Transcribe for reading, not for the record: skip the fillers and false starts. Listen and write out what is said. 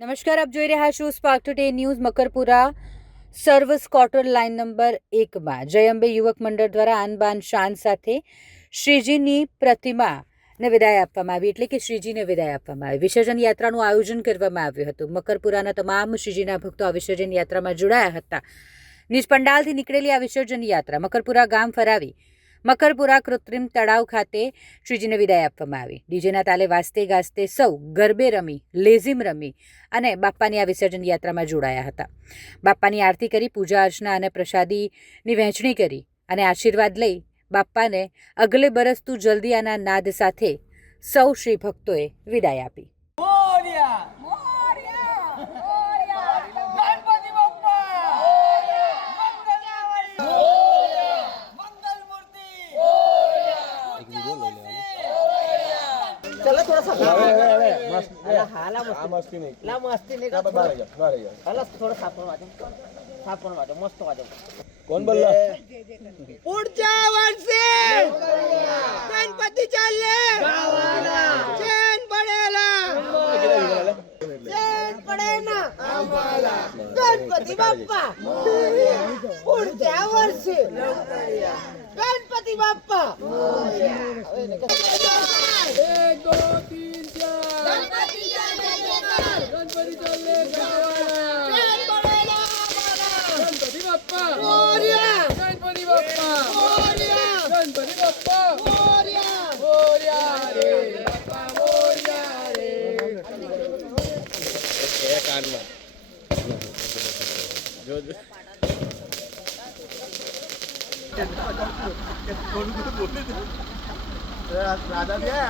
નમસ્કાર, આપ જોઈ રહ્યા છો Spark Today News. Makarpura service quarter line number 1માં જય અંબે યુવક મંડળ દ્વારા આન બાન શાન સાથે શ્રીજીની પ્રતિમાને વિદાય આપવામાં આવી, એટલે કે શ્રીજીને વિદાય આપવામાં આવી. વિસર્જન યાત્રાનું આયોજન કરવામાં આવ્યું હતું. મકરપુરાના તમામ શ્રીજીના ભક્તો આ વિસર્જન યાત્રામાં જોડાયા હતા. નિજ પંડાલથી નીકળેલી આ વિસર્જન યાત્રા મકરપુરા ગામ ફરાવી મકરપુરા કૃત્રિમ તળાવ ખાતે શ્રીજીને વિદાય આપવામાં આવી. ડીજેના તાલે વાજતે ગાજતે સૌ ગરબે રમી, લેઝીમ રમી અને બાપ્પાની આ વિસર્જન યાત્રામાં જોડાયા હતા. બાપ્પાની આરતી કરી, પૂજા અર્ચના અને પ્રસાદીની વહેંચણી કરી અને આશીર્વાદ લઈ બાપ્પાને અગલે બરસ તું જલ્દી આના નાદ સાથે સૌ શ્રી ભક્તોએ વિદાય આપી. चलो थोड़ा सा मस्ती नहीं का थोड़ा साफ मस्त वाजो कौन बोल रहा पुढच्या वर्षी गणपती चालले चैन पडेला आम्हाला गणपती बाप्पा पुढच्या वर्षी गणपती बाप्पा 1 2 3 4 गणपती चालले गावाला गणपती बाप्पा मोरया गणपती बाप्पा मोरया गणपती बाप्पा मोरया मोरया रे बाप्पा मोरया रे ये कान में जो राधा भी है